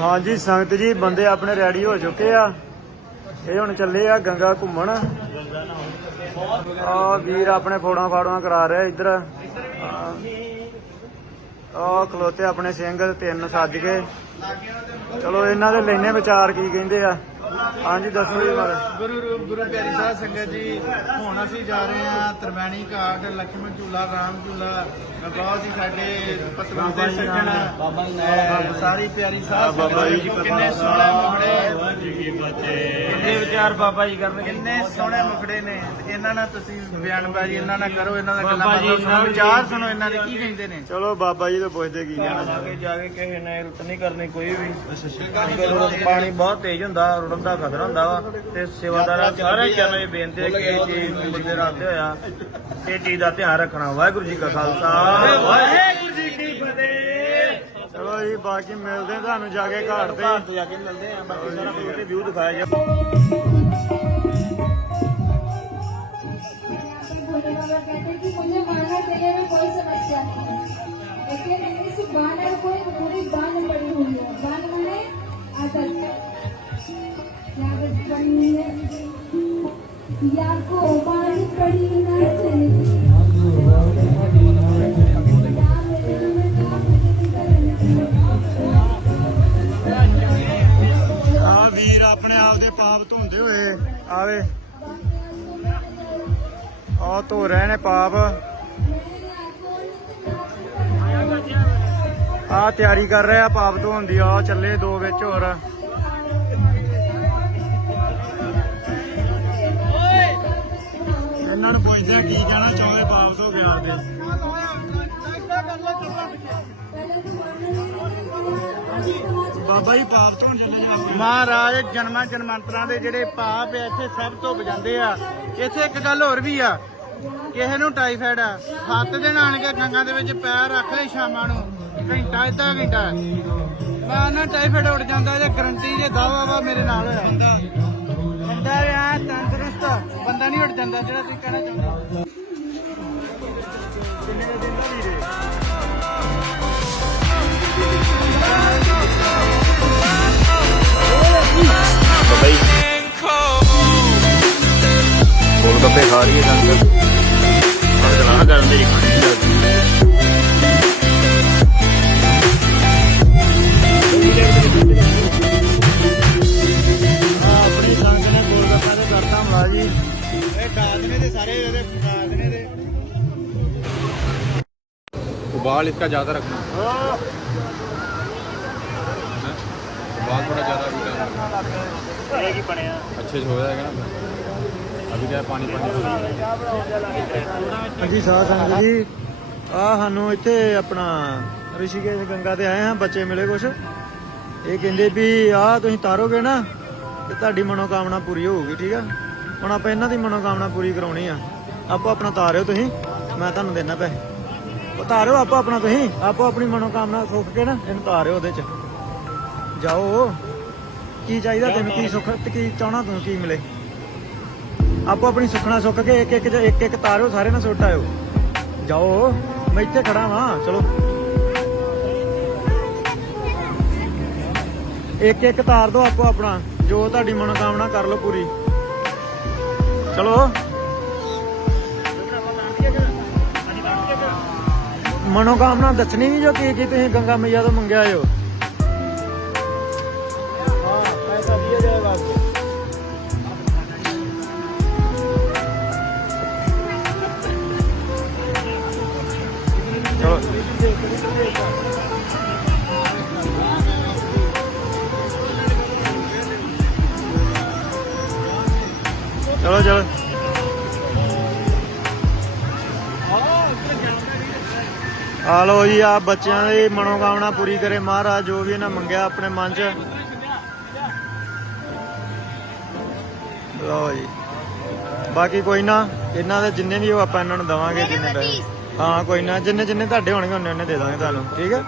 ਹਾਂਜੀ, ਸੰਗਤ ਜੀ, ਬੰਦੇ ਆਪਣੇ ਰੈਡੀ ਹੋ ਚੁੱਕੇ ਆ। ਇਹ ਹੁਣ ਚੱਲੇ ਆ ਗੰਗਾ ਘੁੰਮਣ। ਆ ਵੀਰ ਆਪਣੇ ਫੋੜਾਂ ਫਾੜਾਂ ਕਰਾ ਰਿਹਾ ਇੱਧਰ। ਆ ਖਲੋਤੇ ਆਪਣੇ ਸਿੰਘ ਤਿੰਨ ਸੱਜ ਕੇ। ਚਲੋ, ਇਹਨਾਂ ਦੇ ਲੈਨੇ ਵਿਚਾਰ ਕੀ ਕਹਿੰਦੇ ਆ? ਹਾਂਜੀ ਦੱਸੋ ਜੀ ਮਾਰਾ ਗੁਰੂ ਰੂਪ ਗੁਰੂ ਪਿਆਰੀ ਸਾਹਿਬ ਸੰਗਤ ਜੀ ਹੁਣ ਅਸੀਂ ਜਾ ਰਹੇ ਹਾਂ ਤਰਵੈਣੀ ਘਾਟ ਲਖਮਣ ਝੂਲਾ ਰਾਮ ਝੂਲਾ ਬਹੁਤ ਹੀ ਸਾਡੇ ਪਤਵੰਤ ਦੇ ਸੱਜਣ ਬਾਬਾ ਸਾਰੀ ਪਿਆਰੀ ਸਾਹਿਬ ਬਾਬਾ ਜੀ ਕਿੰਨੇ ਸੋਹਣੇ ਮੁਖੜੇ। ਕਿੰਨੇ ਵਿਚਾਰ ਬਾਬਾ ਜੀ ਕਰਨਗੇ। ਕਿੰਨੇ ਸੋਹਣੇ ਮੁਖੜੇ ਨੇ। ਇਹਨਾਂ ਨਾਲ ਤੁਸੀਂ ਬਿਆਨਬਾਜ਼ੀ ਇਹਨਾਂ ਨਾਲ ਕਰੋ ਇਹਨਾਂ ਦਾ ਗੱਲਾਂ ਬਾਤਾਂ ਵਿਚਾਰ ਸੁਣੋ ਇਹਨਾਂ ਦੇ ਕੀ ਕਹਿੰਦੇ ਨੇ? ਚਲੋ ਬਾਬਾ ਜੀ ਤੋਂ ਪੁੱਛਦੇ ਕੀ ਜਾਣਾ ਜਾ ਕੇ ਜਾ ਕੇ ਕਿਸੇ ਨੇ ਰੁੱਤ ਨਹੀਂ ਕਰਨੀ ਕੋਈ ਵੀ। ਪਾਣੀ ਬਹੁਤ ਤੇਜ਼ ਹੁੰਦਾ ਰੁੜਨ ਦਾ ਖਤਰਾ ਹੁੰਦਾ ਵਾ ਤੇ ਸੇਵਾਦਾਰਾਂ ਸਾਰੇ ਜਨਾਂ ਨੂੰ ਬੇਨਤੀ ਹੈ ਕਿ ਇਹ ਚੀਜ਼ ਮੁੱਦੇ ਰਾਤੇ ਹੋਇਆ ਇਹ ਚੀਜ਼ ਦਾ ਧਿਆਨ ਰੱਖਣਾ ਵਾਹਿਗੁਰੂ ਜੀ ਕਾ ਖਾਲਸਾ ਵਾਹਿਗੁਰੂ ਜੀ ਕੀ ਫਤਿਹ ਚਲੋ ਜੀ ਬਾਕੀ ਮਿਲਦੇ ਆ ਤੁਹਾਨੂੰ ਜਾ ਕੇ ਘਾਟ ਤੇ ਘਰ ਤੋਂ ਜਾ ਕੇ ਮਿਲਦੇ ਆ ਬਾਕੀ ਸਾਰਾ ਕੁਝ ਉੱਥੇ ਵਿਊ ਦਿਖਾਇਆ ਜਾ भोले बाबा कहते हैं कि मुझे मानना देने में कोई समस्या नहीं है या को बाण पड़ी ना चले ਆ ਵੀਰ ਆਪਣੇ ਆਪ ਦੇ ਪਾਪ ਧੋਂਦੇ ਹੋਏ ਆਵੇ ਆ ਧੋ ਰਹੇ ਨੇ ਪਾਪ ਆ ਤਿਆਰੀ ਕਰ ਰਹੇ ਆ ਪਾਪ ਧੋਣ ਦੀ ਆ ਚੱਲੇ ਦੋ ਵਿੱਚ ਹੋਰ ਇਹਨਾਂ ਪੁੱਛਦੇ ਆ ਕੀ ਕਹਿਣਾ ਚਾਹੁੰਦੇ ਪਾਪ ਧੋ ਕੇ ਆਪਦੇ ਬਾਬਾ ਜੀ, ਪਾਪ ਧੋਣ ਚੱਲੇ ਜਾ ਮਹਾਰਾਜ, ਜਨਮਾਂ ਜਨਮਾਂਤਰਾਂ ਦੇ ਜਿਹੜੇ ਪਾਪ ਆ, ਇੱਥੇ ਸਭ ਤੋਂ ਬਜਾਉਂਦੇ ਆ। ਇੱਥੇ ਇੱਕ ਗੱਲ ਹੋਰ ਵੀ ਆ, ਕਿਸੇ ਨੂੰ ਟਾਈਫਾਇਡ ਆ, ਸੱਤ ਦਿਨ ਆਣ ਕੇ ਗੰਗਾ ਦੇ ਵਿੱਚ ਪੈਰ ਰੱਖ ਲਈ ਸ਼ਾਮਾਂ ਨੂੰ, ਘੰਟਾ, ਅੱਧਾ ਘੰਟਾ। ਮੈਂ ਨਾ ਟਾਈਫਾਇਡ ਉੱਡ ਜਾਂਦਾ ਇਹ ਗਰੰਟੀ ਜੇ ਦਾਵਾ ਵਾ ਮੇਰੇ ਨਾਲ ਹੋਇਆ। ਬੰਦਾ ਆ ਤੰਦਰੁਸਤ ਬੰਦਾ ਨਹੀਂ ਉੱਡ ਜਾਂਦਾ ਜਿਹੜਾ ਤੁਸੀਂ ਕਹਿਣਾ ਚਾਹੁੰਦੇ ਗੋਲ ਗੱਪੇ ਖਾ ਰਹੀ ਹੈ ਸੰਗਤ ਔਰ ਚਲਾਣਾ ਕਰਨ ਦੇ। ਖਾਣੇ उबाल इसका ज़्यादा रखना उबाल थोड़ा ज़्यादा अभी टाइम ਇਹ ਕੀ ਬਣਿਆ अच्छे से हो जाएगा ना अभी क्या है पानी पानी ਹਾਂਜੀ ਸਾਧ ਸੰਗਤ ਜੀ ਆ ਸਾਨੂੰ ਇੱਥੇ ਆਪਣਾ ਰਿਸ਼ੀਕੇਸ਼ ਗੰਗਾ ਤੇ ਆਏ ਹਾਂ ਬੱਚੇ ਮਿਲੇ ਕੁਛ ਇਹ ਕਹਿੰਦੇ ਵੀ ਆ ਤੁਸੀਂ ਤਾਰੋਗੇ ਨਾ ਤੇ ਤੁਹਾਡੀ ਮਨੋਕਾਮਨਾ ਪੂਰੀ ਹੋਊਗੀ ਠੀਕ ਆ ਹੁਣ ਆਪਾਂ ਇਹਨਾਂ ਦੀ ਮਨੋਕਾਮਨਾ ਪੂਰੀ ਕਰਾਉਣੀ ਆ। ਆਪੋ ਆਪਣਾ ਤਾਰਿਓ ਤੁਸੀਂ ਮੈਂ ਤੁਹਾਨੂੰ ਦੇਣਾ ਪੈਸੇ। ਉਹ ਤਾਰਿਓ ਆਪੋ ਆਪਣਾ ਤੁਸੀਂ ਆਪੋ ਆਪਣੀ ਮਨੋਕਾਮਨਾ ਸੁੱਖ ਕੇ ਨਾ ਇਹਨੂੰ ਤਾਰਿਓ ਉਹਦੇ ਚ। ਜਾਓ। ਕੀ ਚਾਹੀਦਾ ਤੈਨੂੰ ਕੀ ਸੁੱਖ ਤੇ ਕੀ ਚਾਹਣਾ ਤੂੰ ਕੀ ਮਿਲੇ? ਆਪੋ ਆਪਣੀ ਸੁਖਣਾ ਸੁੱਖ ਕੇ ਇੱਕ ਇੱਕ ਜ- ਇੱਕ ਇੱਕ ਤਾਰਿਓ ਸਾਰੇ ਨਾਲ ਸੁੱਟ ਆਇਓ। ਜਾਓ। ਮੈਂ ਇੱਥੇ ਖੜਾ ਵਾਂ ਚਲੋ। ਇੱਕ ਇੱਕ ਤਾਰ ਦੋ ਆਪੋ ਆਪਣਾ ਜੋ ਤੁਹਾਡੀ ਮਨੋਕਾਮਨਾ ਕਰ ਲਓ ਪੂਰੀ। ਚਲੋ। ਮਨੋਕਾਮਨਾ ਦੱਸਣੀ ਨਹੀਂ ਜੋ ਕੀ ਕੀ ਤੁਸੀਂ ਗੰਗਾ ਮਈਆ ਤੋਂ ਮੰਗਿਆ ਹੋ ਚਲੋ। ਚਲੋ ਚਲੋ। ਆ ਲੋ ਜੀ ਆ ਬੱਚਿਆਂ ਦੀ ਮਨੋਕਾਮਨਾ ਪੂਰੀ ਕਰੇ। ਮਹਾਰਾਜ ਜੋ ਵੀ ਇਹਨਾਂ ਮੰਗਿਆ ਆਪਣੇ ਮਨ 'ਚ। ਲਓ ਜੀ। ਬਾਕੀ ਕੋਈ ਨਾ, ਇਹਨਾਂ ਦੇ ਜਿੰਨੇ ਵੀ ਉਹ ਆਪਾਂ ਇਹਨਾਂ ਨੂੰ ਦਵਾਂਗੇ, ਜਿੰਨੇ ਪੈਸੇ। ਹਾਂ, ਕੋਈ ਨਾ ਜਿੰਨੇ ਜਿੰਨੇ ਤੁਹਾਡੇ ਹੋਣਗੇ ਉਹਨੇ ਉਹਨੇ ਦੇ ਦਾਂਗੇ ਤੁਹਾਨੂੰ। ਠੀਕ ਹੈ?